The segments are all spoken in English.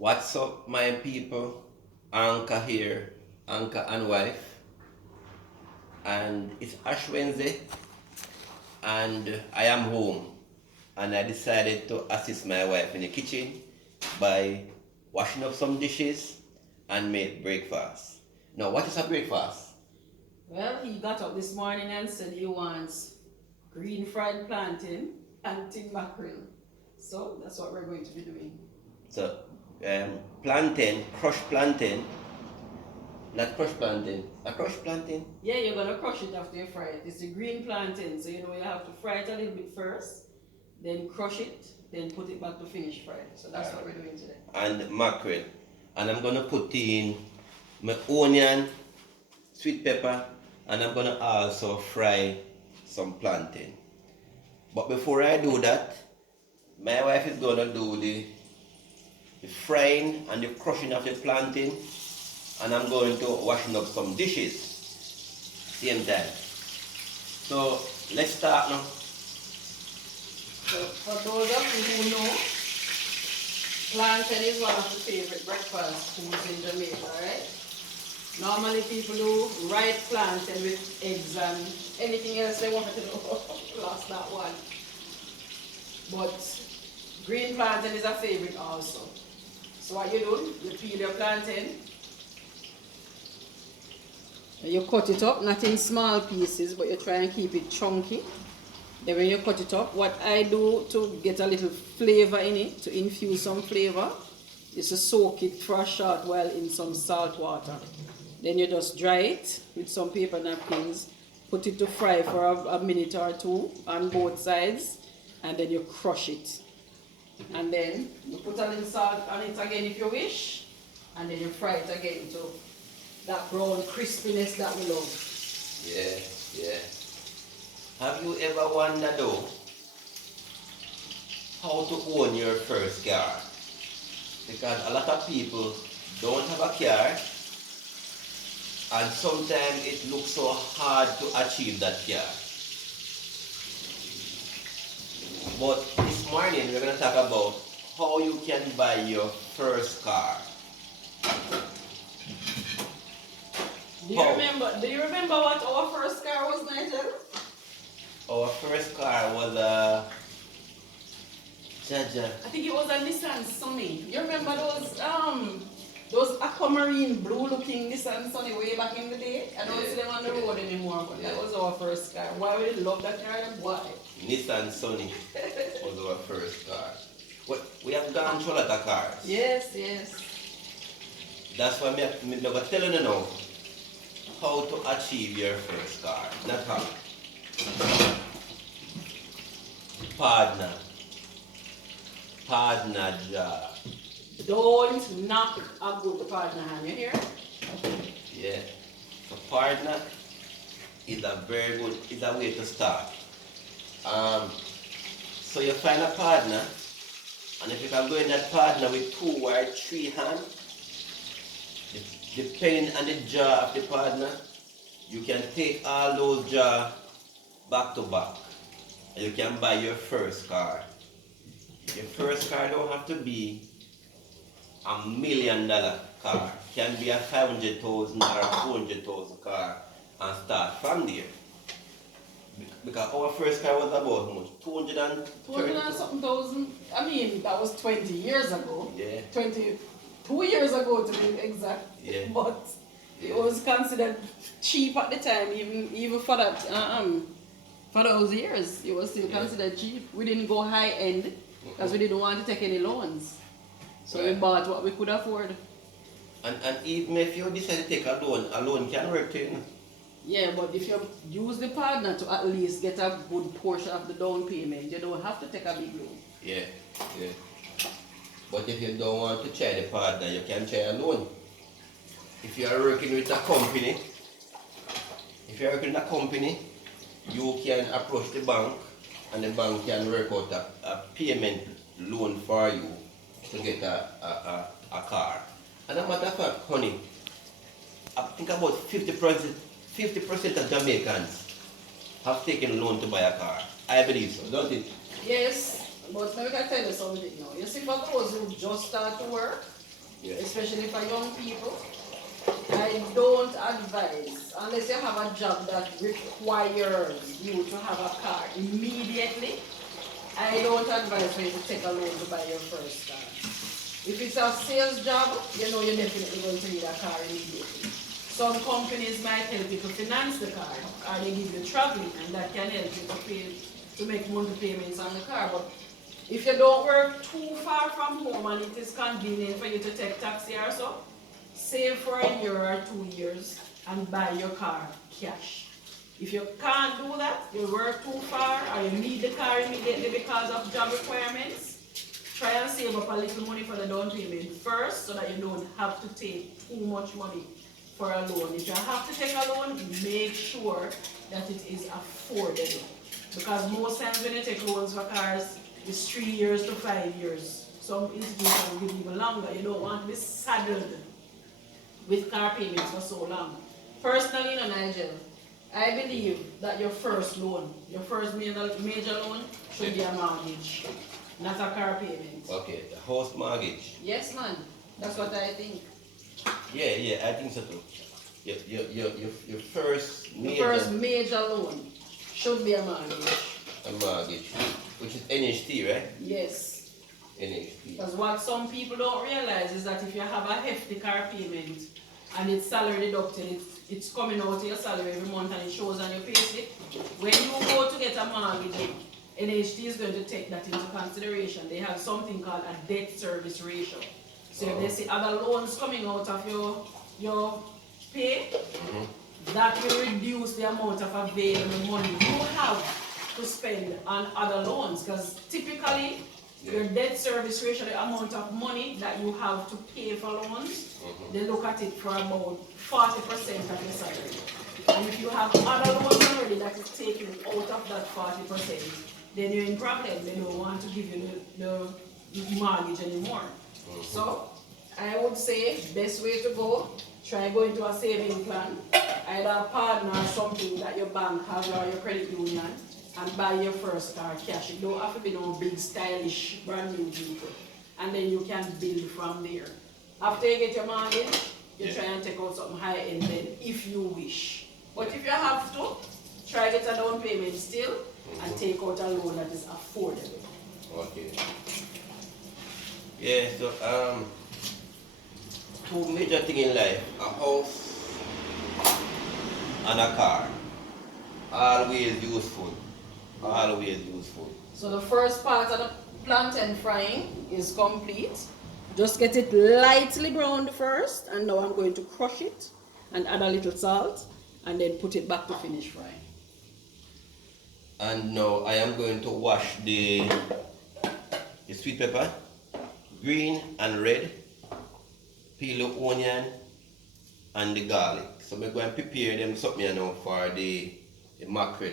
What's up, my people? Anka here, Anka and wife, and it's Ash Wednesday, and I am home, and I decided to assist my wife in the kitchen by washing up some dishes and make breakfast. Now, what is a breakfast? Well, he got up this morning and said he wants green fried plantain and tin mackerel. So that's what we're going to be doing. So, plantain, crushed plantain, not crushed plantain, a crushed plantain. Yeah, you're gonna crush it after you fry it. It's the green plantain, so you know you have to fry it a little bit first, then crush it, then put it back to finish fry. So that's what we're doing today. And mackerel, and I'm gonna put in my onion, sweet pepper, and I'm gonna also fry some plantain. But before I do that, my wife is gonna do the frying and the crushing of the plantain, and I'm going to washing up some dishes same time. So let's start now. So for those of you who know, plantain is one of the favorite breakfast foods in Jamaica, right? Normally people do ripe plantain with eggs and anything else they want to do, plus that one. But green plantain is a favorite also. So what you do, you peel your plantain, you cut it up, not in small pieces, but you try and keep it chunky. Then when you cut it up, what I do to get a little flavor in it, to infuse some flavor, is to soak it for a short while in some salt water. Then you just dry it with some paper napkins, put it to fry for a minute or two on both sides, and then you crush it. And then you put a little salt on it again if you wish, and then you fry it again to that brown crispiness that we love. Yeah, yeah. Have you ever wondered though how to own your first car? Because a lot of people don't have a car, and sometimes it looks so hard to achieve that car. But this morning we're going to talk about how you can buy your first car. Do you remember what our first car was, Nigel? Our first car was a Jaja. I think it was a Nissan Sunny. You remember those aquamarine blue looking Nissan Sunny way back in the day? I don't see them on the road anymore, but that was our first car. Why we did love that car and why? Nissan Sunny was our first car. We have gone through a lot of cars. Yes, yes. That's why I'm telling you now how to achieve your first car. Not how. Partner. Partner job. Don't knock a good partner hand, you hear? Yeah. So partner is a very good, is a way to start. So you find a partner, and if you can go in that partner with 2 or 3 hands, depending on the jaw of the partner, you can take all those jaws back to back, and you can buy your first car. Your first car don't have to be $1 million car. It can be a 500,000 or 400,000 car, and start from there. Because our first car was about how much? 200 and something thousand. I mean, that was 20 years ago. Yeah. 22 years ago to be exact. Yeah. But it was considered cheap at the time, even for that. For those years, it was still considered cheap. We didn't go high end because we didn't want to take any loans. So we bought what we could afford. And even if you decide to take a loan can work too. Yeah, but if you use the partner to at least get a good portion of the down payment, you don't have to take a big loan. Yeah, yeah. But if you don't want to try the partner, you can try a loan. If you are working with a company, you can approach the bank, and the bank can work out a payment loan for you to get a car. And a matter of fact, honey, I think about 50% of Jamaicans have taken loan to buy a car. I believe so, don't it? Yes, but let me tell you something now. You see, for those who just start to work, Yeah. especially for young people. I don't advise, unless you have a job that requires you to have a car immediately, I don't advise for you to take a loan to buy your first car. If it's a sales job, you know you're definitely going to need a car immediately. Some companies might help you to finance the car, or they give you traveling, and that can help you to pay, to make monthly payments on the car. But if you don't work too far from home and it is convenient for you to take taxi or so, save for a year or 2 years and buy your car cash. If you can't do that, you work too far or you need the car immediately because of job requirements, try and save up a little money for the down payment first so that you don't have to take too much money for a loan. If you have to take a loan, make sure that it is affordable. Because most times when you take loans for cars, it's 3 years to 5 years. Some institutions give even longer. You don't want to be saddled with car payments for so long. Personally, Nigel, I believe that your first loan, your first major loan should be a mortgage, not a car payment. Okay, the house mortgage. Yes, man. That's what I think. Yeah, I think so too. Your first Your major first major loan should be a mortgage. a mortgage, which is NHT, right? Yes. NHT. Because what some people don't realize is that if you have a hefty car payment and it's salary deducted, it's coming out of your salary every month and it shows on your payslip, when you go to get a mortgage, NHT is going to take that into consideration. They have something called a debt service ratio. So if they see other loans coming out of your pay, that will reduce the amount of available money you have to spend on other loans. Because typically, your debt service ratio, the amount of money that you have to pay for loans, they look at it for about 40% of your salary. And if you have other loans already that is taken out of that 40%, then you're in problem. They don't want to give you the mortgage anymore. So I would say best way to go, try going to a saving plan, either a partner or something that your bank has or your credit union, and buy your first car cash. You don't have to be no big stylish brand new vehicle. And then you can build from there. After you get your mortgage, you try and take out something high end then if you wish. But if you have to, try get a down payment still and take out a loan that is affordable. Okay. Yeah, so two major things in life, a house and a car. Always useful. Always useful. So the first part of the plantain frying is complete. Just get it lightly browned first, and now I'm going to crush it and add a little salt and then put it back to finish frying. And now I am going to wash the sweet pepper, green and red, peel the onion and the garlic. So I'm going to prepare them something you know for the mackerel.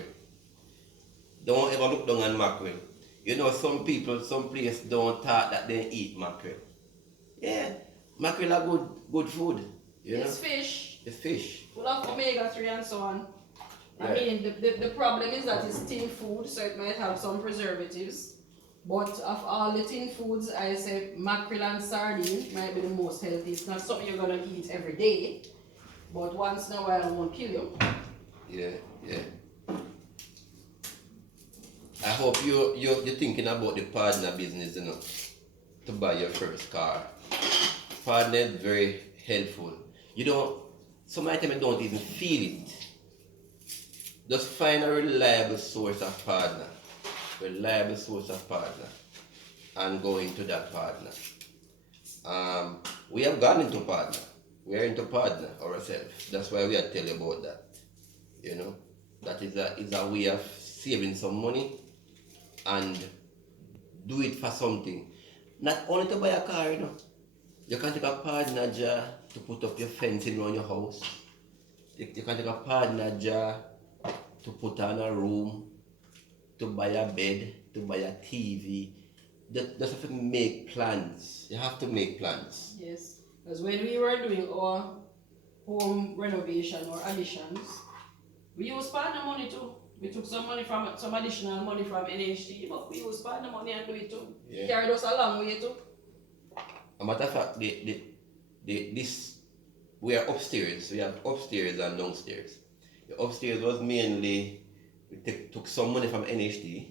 Don't ever look down on mackerel. You know some people, some places don't talk that they eat mackerel. Yeah, mackerel are good food. You know? It's fish, It's fish. full of omega-3 and so on. I Right. mean, the problem is that it's tin food, so it might have some preservatives. But of all the tin foods, I say mackerel and sardine might be the most healthy. It's not something you're gonna eat every day, but once in a while it won't kill you. Yeah. I hope you're thinking about the partner business, you know, to buy your first car. Partner is very helpful. Some items you don't even feel it. Just find a reliable source of partner. And go into that partner. We have gone into partner. We are into partner ourselves. That's why we are telling you about that. You know, that is a way of saving some money and do it for something. Not only to buy a car, you know. You can take a partner jar to put up your fencing around your house. You can take a partner jar to put on a room, to buy a bed, to buy a TV. Just have to make plans. You have to make plans. Yes, because when we were doing our home renovation or additions, we used partner money too. We took some additional money from NHT, but we used partner money and do it too. Yeah. Carried us a long way too. A matter of fact, the we are upstairs. We have upstairs and downstairs. The upstairs was mainly took some money from NHD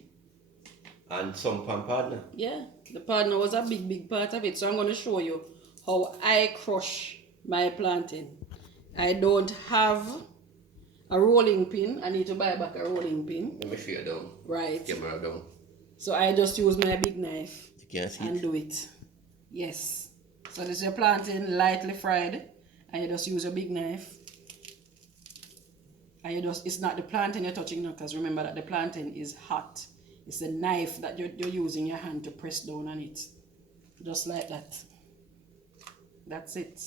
and some from partner. Yeah, the partner was a big part of it. So I'm going to show you how I crush my plantain. I don't have a rolling pin. I need to buy back a rolling pin. Let me show you down. Right. Camera down. So I just use my big knife You can see and it. do it. Yes. So this is your plantain lightly fried, and you just use your big knife. And it's not the plantain you're touching now, because remember that the plantain is hot. It's the knife that you're using your hand to press down on it. Just like that. That's it.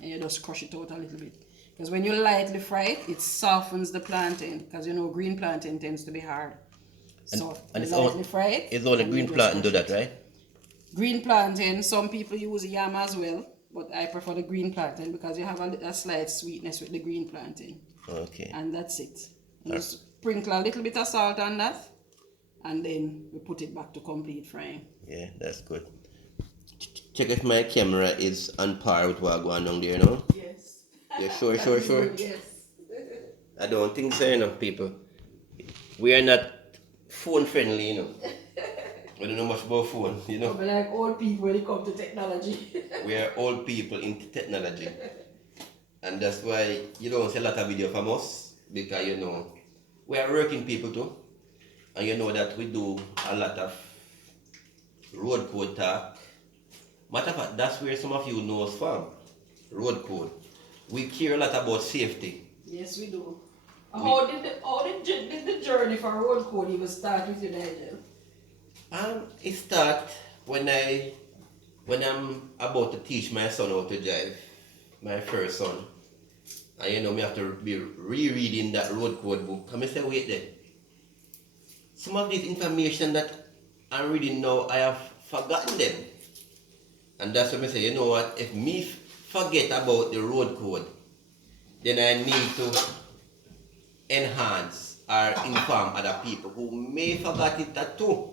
And you just crush it out a little bit. Because when you lightly fry it, it softens the plantain. Because you know green plantain tends to be hard. So And you it's lightly fry it. It's only and green you just plantain do crush that, it. right? Green plantain, some people use yam as well. But I prefer the green plantain because you have a slight sweetness with the green plantain. Okay. And that's it. You sprinkle a little bit of salt on that. And then we put it back to complete frying. Yeah, that's good. Check if my camera is on par with what going on there now. Yes. Yeah, sure. Yes. I don't think so, people. We are not phone friendly, We don't know much about phone, But like old people when it comes to technology. We are old people into technology. And that's why you don't see a lot of video from us, because we are working people too. And you know that we do a lot of road code talk. Matter of fact, that's where some of you know us from. Road code. We care a lot about safety. Yes, we do. How did the journey for road code even start with you, Nigel? It start when I'm about to teach my son how to drive, my first son. And me have to be rereading that road code book. And I say, wait there. Some of this information that I'm reading now, I have forgotten them. And that's when I say, you know what, if me forget about the road code, then I need to enhance or inform other people who may forget it too.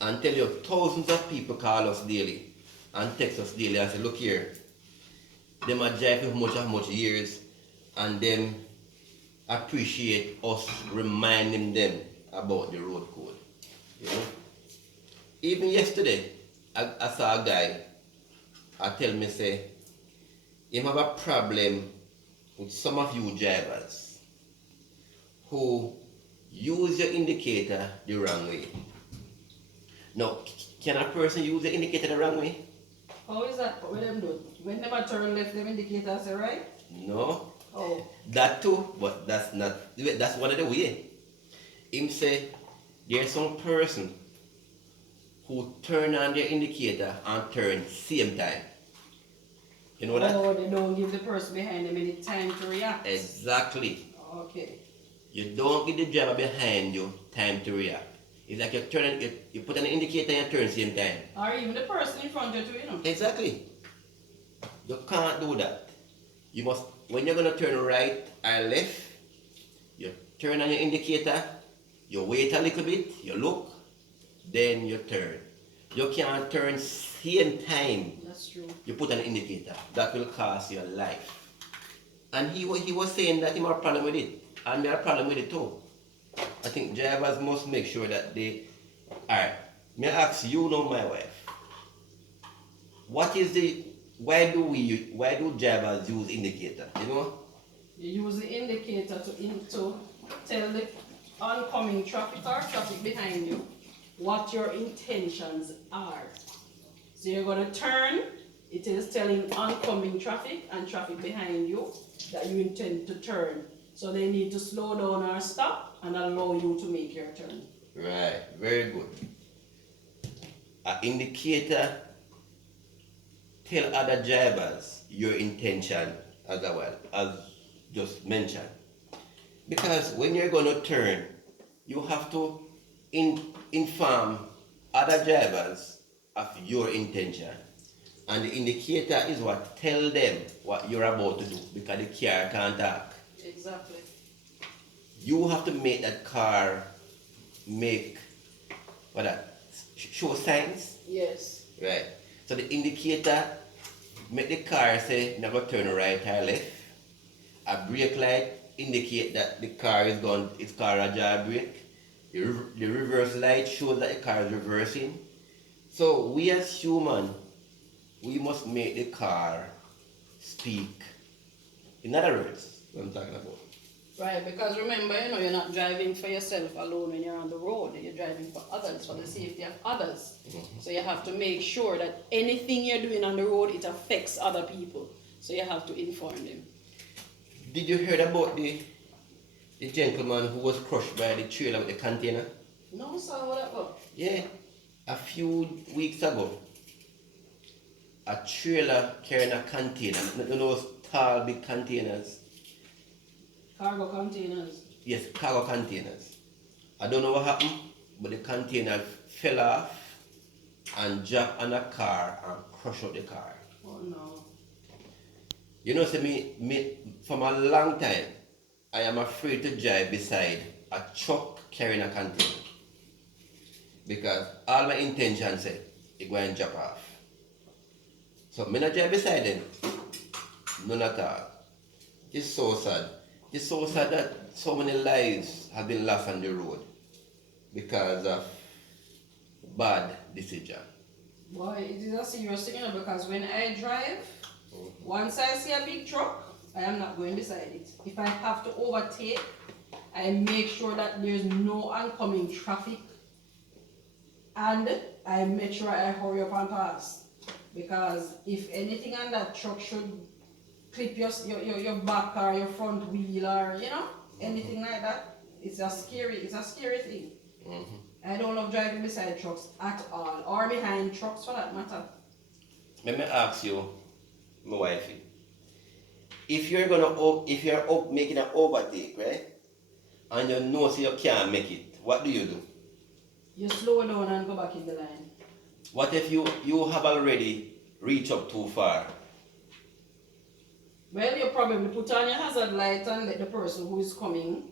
And tell you, thousands of people call us daily and text us daily and say, look here, them are driving for much years, and them appreciate us reminding them about the road code. Even yesterday, I saw a guy tell me, say, you have a problem with some of you drivers who use your indicator the wrong way. Now, can a person use the indicator the wrong way? How is that? What them do? When them turn left, them indicators say right? No. Oh. That too, but that's one of the way. Him say, there's some person who turn on their indicator and turn same time. You know that? Oh, they don't give the person behind them any time to react. Exactly. Okay. You don't give the driver behind you time to react. It's like you put an indicator and you turn same time. Or even the person in front of you, Exactly. You can't do that. You must, when you're gonna turn right or left, you turn on your indicator, you wait a little bit, you look, then you turn. You can't turn same time. That's true. You put an indicator. That will cost your life. And he was saying that he had a problem with it. And we have a problem with it too. I think drivers must make sure that they... Alright, may I ask you, my wife, why do drivers use indicator, You use the indicator to tell the oncoming traffic or traffic behind you what your intentions are. So you're going to turn, it is telling oncoming traffic and traffic behind you that you intend to turn. So they need to slow down or stop and allow you to make your turn. Right, very good. An indicator tell other drivers your intention as well, as just mentioned. Because when you're going to turn, you have to inform other drivers of your intention. And the indicator is what tell them what you're about to do, because the car can't talk. Exactly. You have to make that car show signs. Yes. Right. So the indicator make the car say never turn right or left. A brake light indicate that the car is going, it's called a jailbreak. The reverse light shows that the car is reversing. So we as human, we must make the car speak. In other words, what I'm talking about. Right, because remember, you're not driving for yourself alone when you're on the road. You're driving for others, for the safety of others. So you have to make sure that anything you're doing on the road, it affects other people. So you have to inform them. Did you hear about the gentleman who was crushed by the trailer with the container? No, sir, what about? Yeah, a few weeks ago, a trailer carrying a container, those tall big containers. Cargo containers. Yes, cargo containers. I don't know what happened, but the container fell off and dropped on a car and crushed out the car. Oh no. You know, say me from a long time, I am afraid to drive beside a truck carrying a container. Because all my intentions say, it go and drop off. So me not drive beside them. None at all. It's so sad. It's so sad that so many lives have been lost on the road because of bad decision. Boy, it is a serious thing, because when I drive, once I see a big truck, I am not going beside it. If I have to overtake, I make sure that there's no oncoming traffic, and I make sure I hurry up and pass. Because if anything on that truck should clip your back or your front wheel, or anything like that, it's a scary thing. I don't love driving beside trucks at all, or behind trucks for that matter. Let me ask you, my wifey, if you're making an overtake, right, and you know so you can't make it, what do? You slow down and go back in the line. What if you have already reached up too far? Well, you probably put on your hazard light and let the person who is coming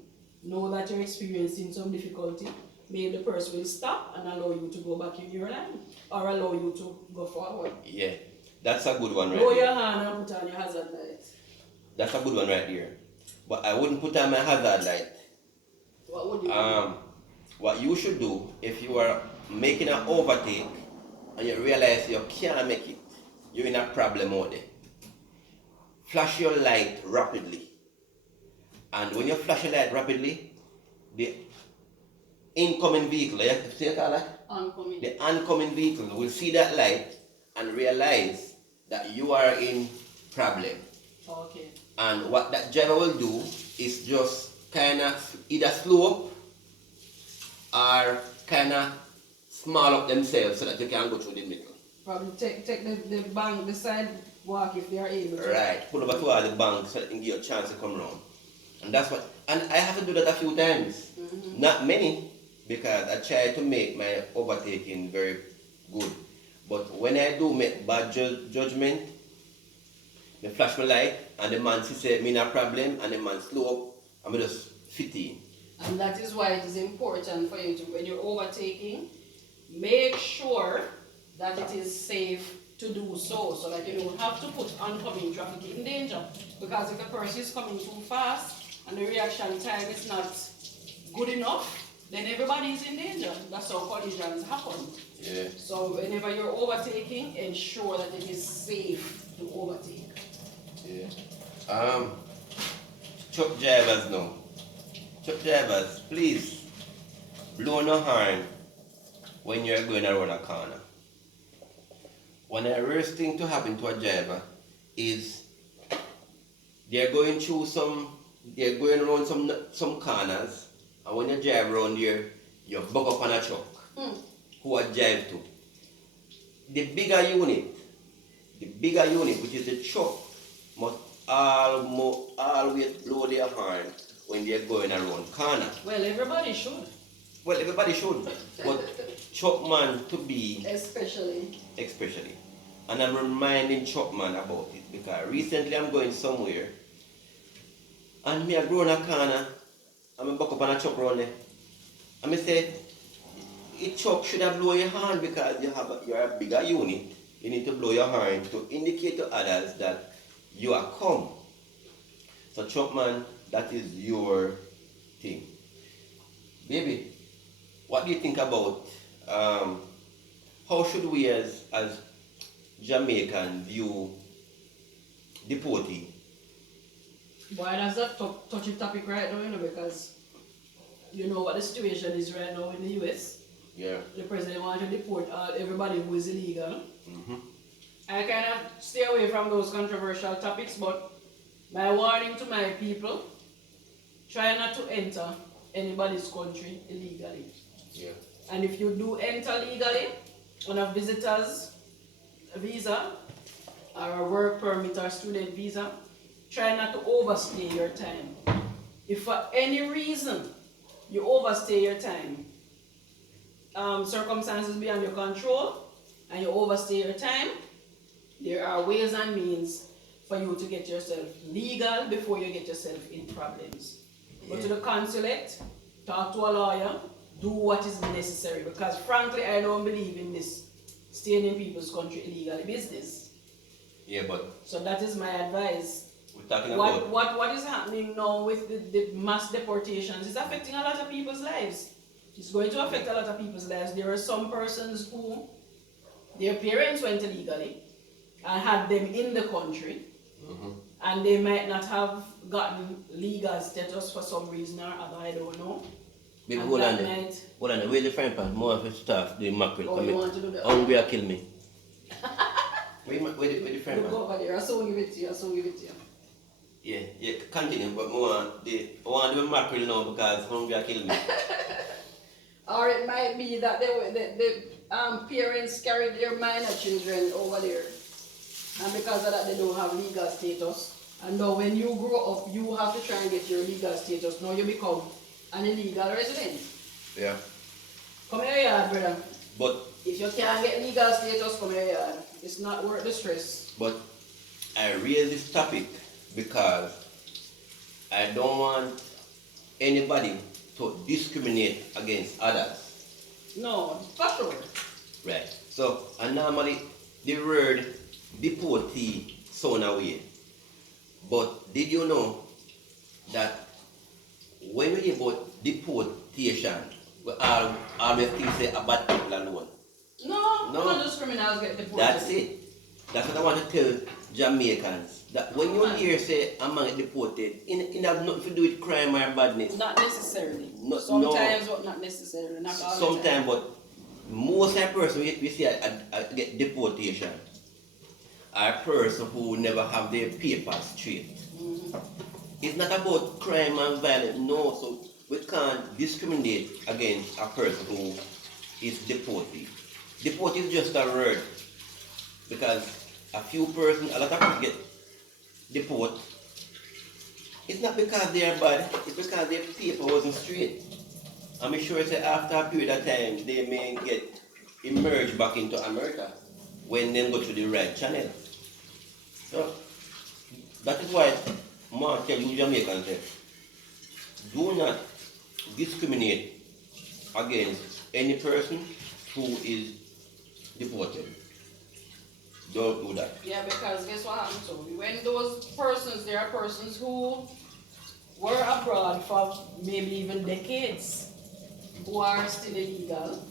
know that you're experiencing some difficulty. Maybe the person will stop and allow you to go back in your line, or allow you to go forward. Yeah, that's a good one right Blow there. your hand and put on your hazard light. That's a good one right there. But I wouldn't put on my hazard light. What would you do? What you should do if you are making an overtake and you realize you can't make it, you're in a problem out there. Flash your light rapidly. And when you flash your light rapidly, the incoming vehicle, you see it all that? Oncoming. The oncoming vehicle will see that light and realize that you are in problem. Okay. And what that driver will do is just kind of either slow up or kind of small up themselves so that they can go through the middle. Probably take the bank, the sidewalk if they are able to. Right, pull over to the bank so that they can give you a chance to come around. And that's what, and I have to do that a few times. Not many, because I try to make my overtaking very good. But when I do make bad judgment, I flash my light and the man says me no problem and the man slow up and I just fit in. And that is why it is important for you to, when you're overtaking, make sure that it is safe to do so that you don't have to put oncoming traffic in danger. Because if a person is coming too fast and the reaction time is not good enough, then everybody is in danger. That's how collisions happen. Yeah. So whenever you're overtaking, ensure that it is safe to overtake. Yeah. Truck drivers now. Truck drivers, please blow no horn when you're going around a corner. One of the worst thing to happen to a driver is they're going around some corners, and when you drive around here, you buck up on a truck. Who are drive to. The bigger unit, which is the truck, must always blow their horn when they're going around corner. Well, everybody should. Well, everybody should, but truckman to be Especially. And I'm reminding truckman about it because recently I'm going somewhere and me I go in a corner and I buck up on a truck around there. And I say, a truck should have blown your horn because you're a bigger unit. you need to blow your horn to indicate to others that you are come. So Chuckman, that is your thing. Baby, what do you think about how should we as Jamaican view deportee? Boy, that's a touchy topic right now, because you know what the situation is right now in the US. Yeah. The president wants to deport everybody who is illegal. Mm-hmm. I kind of stay away from those controversial topics, but my warning to my people, try not to enter anybody's country illegally. Yeah. And if you do enter legally on a visitor's visa or a work permit or student visa, try not to overstay your time. If for any reason you overstay your time, circumstances beyond your control, and you overstay your time, there are ways and means for you to get yourself legal before you get yourself in problems. Go to the consulate, talk to a lawyer, do what is necessary, because frankly I don't believe in this staying in people's country illegally business. Yeah, but So that is my advice. we're talking about What is happening now with the mass deportations is affecting a lot of people's lives. It's going to affect a lot of people's lives. There are some persons who their parents went illegally and had them in the country, and they might not have gotten legal status for some reason or other, I don't know. baby, And hold on that there. might- Hold on there. Where's the frying pan? More of the stuff, the mackerel. Oh, Come you here. want to do that? Hungry or kill me. Where the frying Look pan? over there, I saw give it to you, I saw give it to you. Yeah, continue, but more I want to do mackerel now because hungry or kill me. Or it might be that the parents carried their minor children over there, and because of that they don't have legal status. And now when you grow up, you have to try and get your legal status. Now you become an illegal resident. Yeah. Come here, yard, brother. But If you can't get legal status, come here, yard. It's not worth the stress. But I raise this topic because I don't want anybody to discriminate against others. No, for sure. Right. So, and normally the word deportee sound away. But did you know that when we hear about deportation, we always think say about people alone? No, No. none of those criminals get deported. That's it. That's what I want to tell Jamaicans. That when you hear say a man get deported, it has nothing to do with crime or badness. Not necessarily. No, Sometimes, but not necessarily. Not all the time. Sometimes, but most of the person we see get deportation are a person who never have their papers straight. It's not about crime and violence, no. So we can't discriminate against a person who is deported. Deported is just a word, because a lot of people get deported. It's not because they are bad, it's because their paper wasn't straight. I'm sure say after a period of time they may get emerged back into America when they go through the right channel. So that is why I tell you Jamaicans say, do not discriminate against any person who is deported. Don't do that. Yeah, because guess what happened to me? When those persons, there are persons who were abroad for maybe even decades, who are still illegal.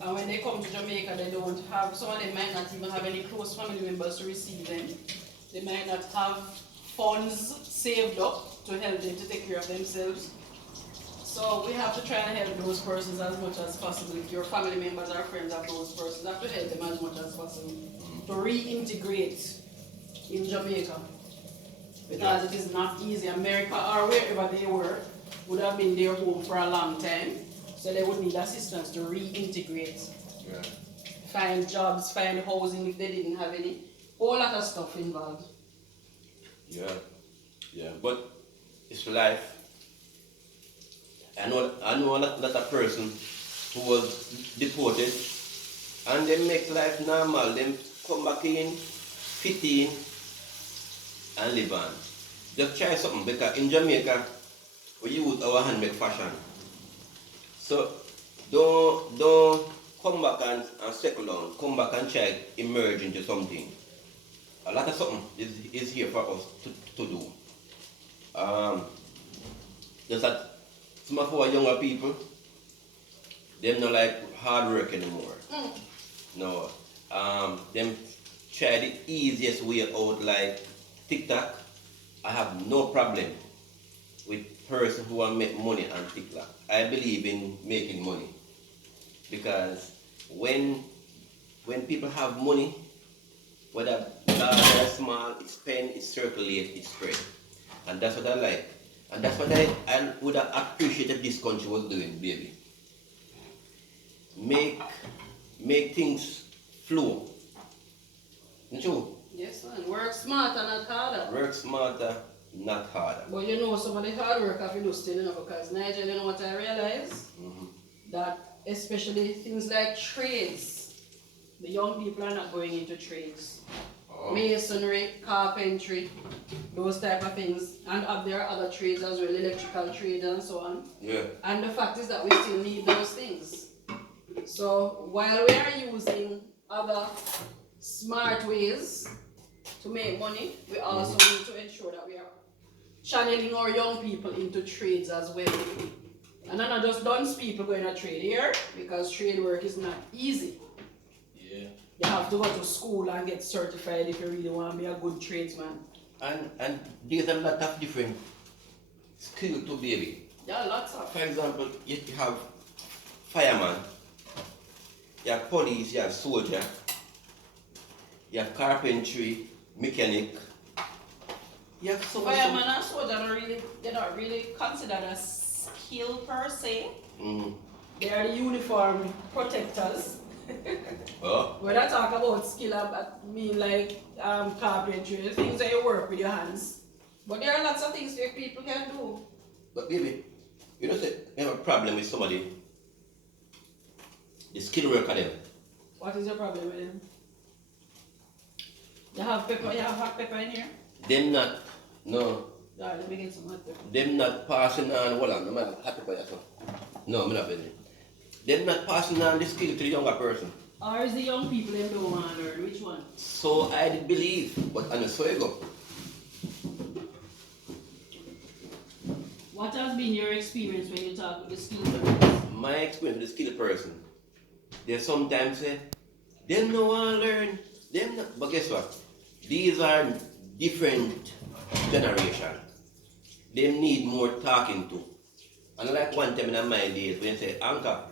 And when they come to Jamaica, they don't have, some of them might not even have any close family members to receive them. They might not have funds saved up to help them to take care of themselves. So we have to try and help those persons as much as possible. If your family members or friends of those persons, you have to help them as much as possible to reintegrate in Jamaica. Because it is not easy. America or wherever they were would have been their home for a long time. So they would need assistance to reintegrate. Yeah. Find jobs, find housing if they didn't have any. Whole lot of stuff involved. Yeah. Yeah. But it's life. I know a lot of person who was deported and they make life normal. They come back in, fit in, and live on. Just try something, because in Jamaica we use our handmade fashion. So don't come back and settle down, come back and try emerge into something. A lot of something is here for us to do. Just that some of our younger people, them not like hard work anymore. No. Them try the easiest way out like TikTok. I have no problem with person who want to make money on TikTok. I believe in making money. Because when people have money, whether large or small, it's spent, it's circulate, it's spread. And that's what I like. And that's what I would have appreciated this country was doing, baby. Make things flow. Isn't it true? Yes, man. Work smarter, not harder. Work smarter, not harder. But you know, some of the hard work have to do still, you know, because Nigeria, you know what I realize? That especially things like trades, the young people are not going into trades. Masonry, carpentry, those type of things. And there are other trades as well, electrical trades and so on. Yeah. And the fact is that we still need those things. So while we are using other smart ways to make money, we also need to ensure that we are channeling our young people into trades as well. And I'm not just done people going to trade here, because trade work is not easy. Yeah. You have to go to school and get certified if you really want to be a good tradesman. And there's a lot of different skills to baby. Yeah, lots of. For example, you have fireman, you have police, you have soldier, you have carpentry, mechanic. You have so much. Fireman and soldier they're not really considered a skill per se. They are the uniform protectors. When I talk about skill, I mean like carpentry, things that you work with your hands. But there are lots of things that people can do. But baby, you know, say you have a problem with somebody, the skill worker them. What is your problem with them? You have pepper, you have hot pepper in here? Them not, no. Yeah, let me get some hot pepper. Them not passing on, hold on, no man, hot pepper, yes, no, I'm not busy. Them not passing on the skill to the younger person. Or is the young people them don't want to learn? Which one? So I did believe, but I know so you go. What has been your experience when you talk with the skill person? My experience with the skilled person, they sometimes say, them no want to learn, them not, but guess what? These are different generations. They need more talking to. And like one time in my days, when they say, Anka,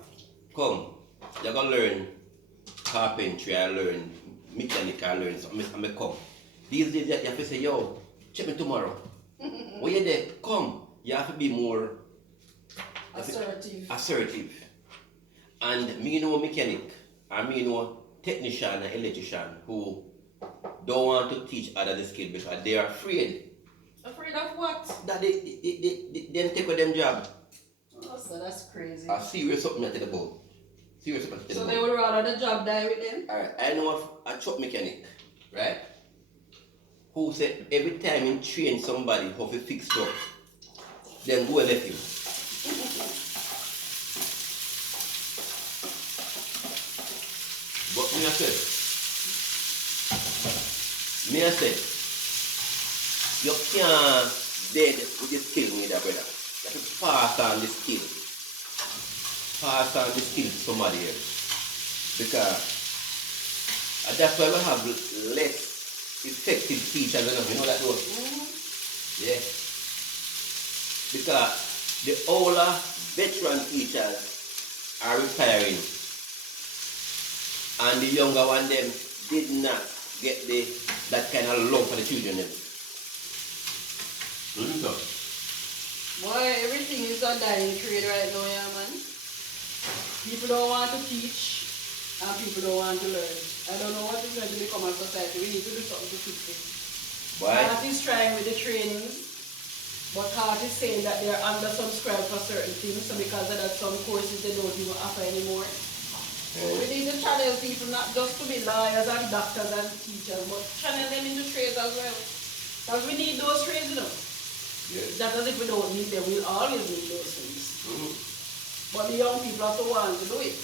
come, you're going to learn carpentry, I learn mechanic, I learn something, I come. These days you have to say, yo, check me tomorrow. When you're there, come. You have to be more assertive. And me know mechanic, and me know technician and electrician who don't want to teach other the skill because they are afraid. Afraid of what? That they take with them job. Oh, so that's crazy. A serious something to tell about. Serious something to tell So about. they would rather the job die with them? Alright, I know a truck mechanic, right? Who said every time he train somebody how to fix truck, then go and let him. But me I said, you can't dead with the skill, me brother. You have to pass on the skill. Pass on the skill to somebody else. Because that's why we have less effective teachers than us. You know that though? Yeah. Because the older veteran teachers are retiring. And the younger one them did not get that kind of love for the children. Boy, everything is a dying trade right now, yeah, man. People don't want to teach, and people don't want to learn. I don't know what is going to become of society. We need to do something to fix it. Why? Heart is trying with the trainings, but Heart is saying that they're undersubscribed for certain things, so because of that, some courses they don't even offer anymore. We need to channel people not just to be lawyers and doctors and teachers, but channel them into trades as well. Because we need those trades, you know. Yes. Just as if we don't need them, we'll always need those things. But the young people have to want to do it.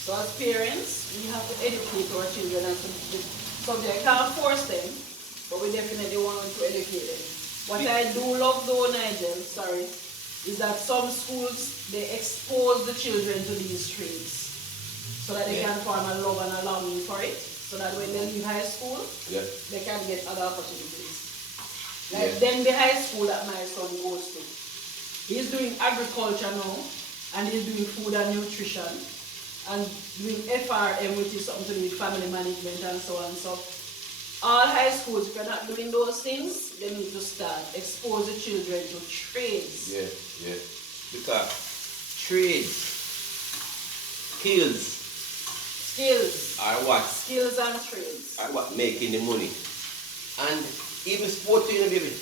So as parents, we have to educate our children as to the subject. I can't force them, but we definitely want to educate them. What I do love though, Nigel, sorry, is that some schools, they expose the children to these trades so that they can form a love and a longing for it, so that when they leave high school, they can get other opportunities. Like then the high school that my son goes to, he's doing agriculture now, and he's doing food and nutrition, and doing FRM, which is something to do with family management and so on. So all high schools, if you're not doing those things, they need to start expose the children to trades. Yeah. Because trades, skills are what? Skills and trades are what making the money. And even sport, baby.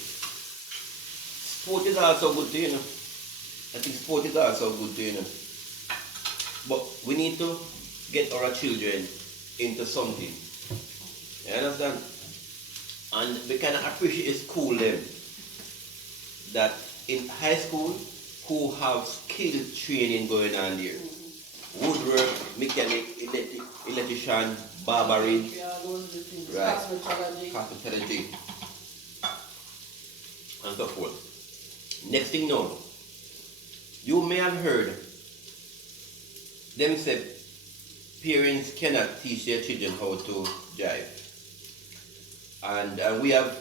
Sport is also good, I think sport is also good, But we need to get our children into something. You understand? And we can appreciate school them that in high school who have skill training going on there. Woodwork, mechanic, electrician, barbering, right, cosmetology, and so forth. Next thing now, you may have heard them say parents cannot teach their children how to drive. And we have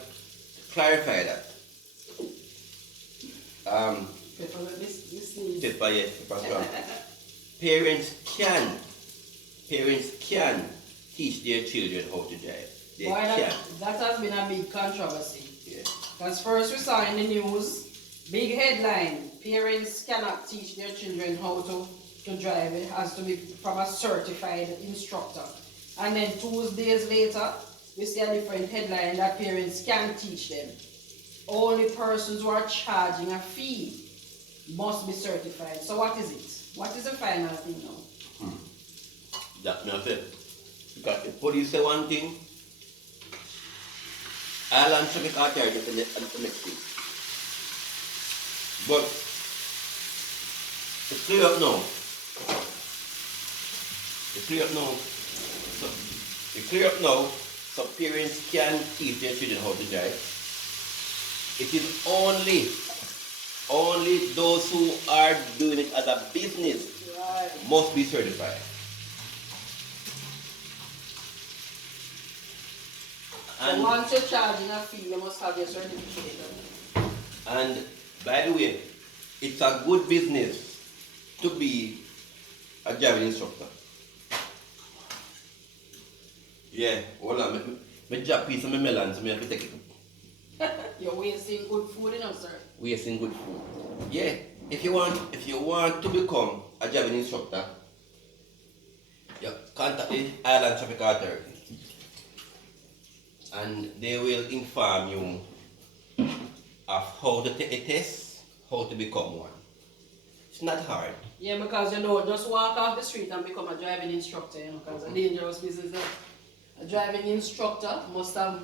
clarified that. Parents can teach their children how to drive. They can. That has been a big controversy. Yeah. Because first we saw in the news, big headline, parents cannot teach their children how to drive. It has to be from a certified instructor. And then 2 days later, we see a different headline that parents can teach them. Only persons who are charging a fee must be certified. So what is it? What is the final thing now? That's not it. Because the police say one thing, I'll traffic authority the next thing. But it's clear up now. So parents can teach their children how to drive. It is only those who are doing it as a business must be certified. And so once you're charging a fee, you must have your certification. And by the way, it's a good business to be a driving instructor. Yeah, hold on. I drop piece of my melon, so I have to take it. You're wasting good food, sir. Wasting good food. Yeah, if you want to become a driving instructor, you contact the Island Traffic Authority, and they will inform you of how to take a test, how to become one. It's not hard. Yeah, because just walk off the street and become a driving instructor, because it's a dangerous business. A driving instructor must have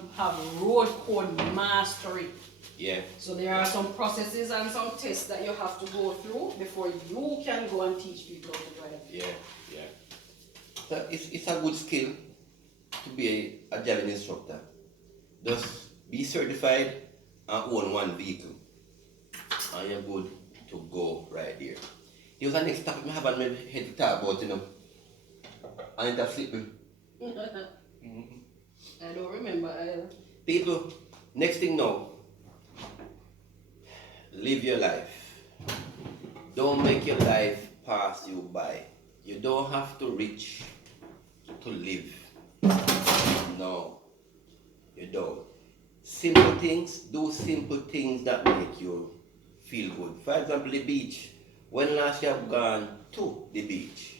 road code mastery. Yeah. So there are some processes and some tests that you have to go through before you can go and teach people how to drive. Yeah. So it's a good skill to be a driving instructor. Just be certified and own one vehicle, and you're good to go right there. There was a next topic I have on my head to talk about, and it's a sleeping. I don't remember. People, next thing now, live your life. Don't make your life pass you by. You don't have to reach to live. No, you don't. Simple things, do simple things that make you feel good. For example, the beach. When last you have gone to the beach?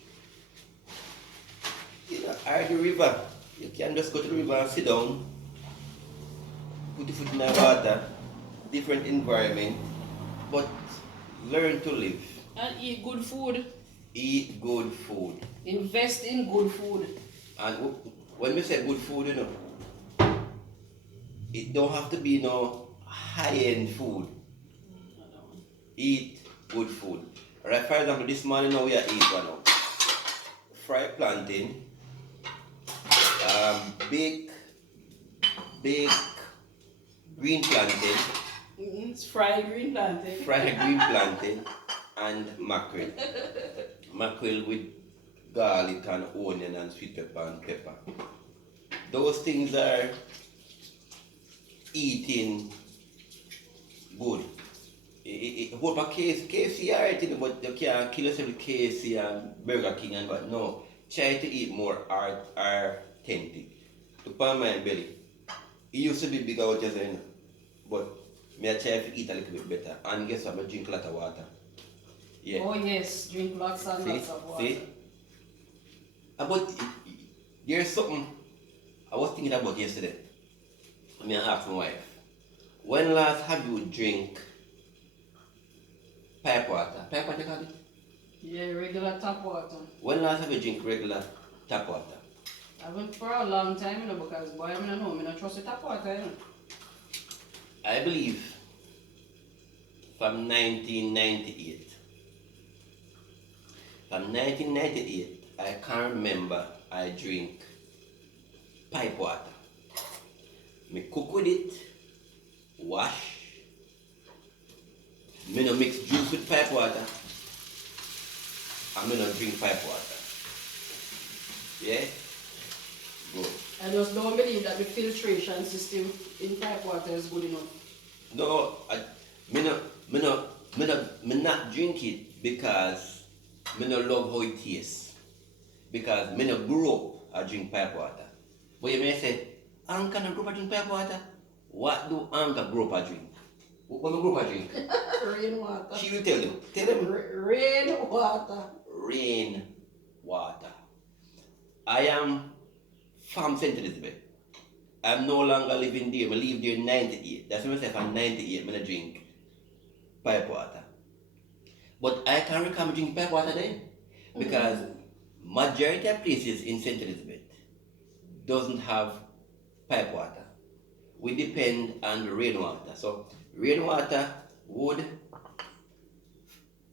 Or the river. You can just go to the river and sit down, put your foot in the water, different environment, but learn to live. And eat good food. Eat good food. Invest in good food. And when we say good food, it don't have to be no high-end food. Eat good food. Alright, for example, this morning now we are eating one now. fry plantain, bake green plantain, It's fried green plantain. fried green plantain, and mackerel. Mackerel with garlic and onion and sweet pepper and pepper. Those things are eating good. What about KFC alright, but you can't kill yourself with KFC and Burger King and but no. Try to eat more authentic. To pan my belly. It used to be big out just then. But me I try to eat a little bit better. And guess what? I drink a lot of water. Yeah. Oh yes, drink lots and lots of water. See? But there's something I was thinking about yesterday. I mean, I asked my wife, when last have you drink pipe water? Pipe water, you call it? Yeah, regular tap water. When last have you drink regular tap water? I went for a long time, you know, because boy, I don't know, I don't trust the tap water, you know. I believe from 1998. From 1998, I can't remember I drink pipe water. Me cook with it, wash. Me no mix juice with pipe water. And me no drink pipe water. Yeah? Good. I just don't believe that the filtration system in pipe water is good enough. No, me not drink it because me no love how it tastes. Because me no grow up I drink pipe water. But you may say, Anka no grow up I drink pipe water. What do Anka grow up I drink? What do grow up I drink? Rainwater. She will tell them. Tell them. Rainwater. Rain water. I am from St. Elizabeth. I'm no longer living there. I live there in 98. That's why I say I'm 98 when I drink pipe water. But I can't recall drinking pipe water then. Because majority of places in St. Elizabeth doesn't have pipe water. We depend on rainwater. So rainwater would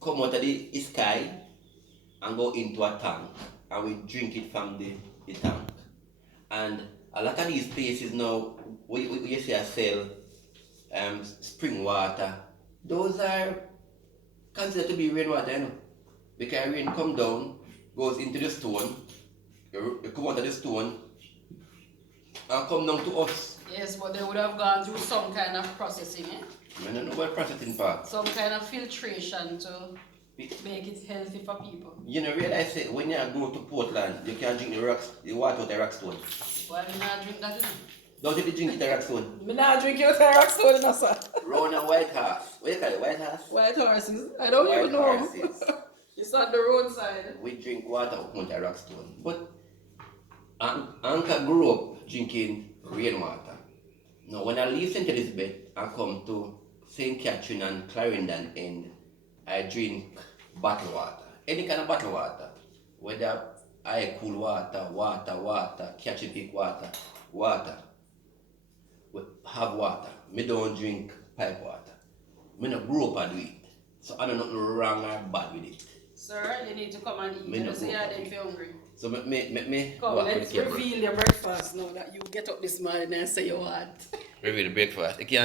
come out of the sky and go into a tank, and we drink it from the tank. And a lot of these places now, we see I sell spring water. Those are considered to be rainwater, you know, because rain come down, goes into the stone, it come out of the stone, and come down to us. Yes, but they would have gone through some kind of processing, eh? I don't know about processing part. Some kind of filtration to make it healthy for people. You know, realize that when you go to Portland, you can drink the water out the rock stone. Why do you not drink that? Don't you drink the rock stone? I not drink your rock stone, no, sir. Round a white horse. What do you call it? White horse? White horses. I don't even know. Horses. It's on the roadside. We drink water out of the rock stone. But Anka grew up drinking rainwater. Now, when I leave St. Elizabeth and come to St. Catherine and Clarendon end, I drink bottled water. Any kind of bottled water. Whether I cool water, catch a big water. We have water. Me don't drink pipe water. Me not grow up and do it. So I don't know nothing wrong or bad with it. Sir, you need to come and eat. Me You no just say go. you're then feel hungry. So me Come, walk with let's the camera. reveal your breakfast now that you get up this morning and say you want. Reveal the breakfast.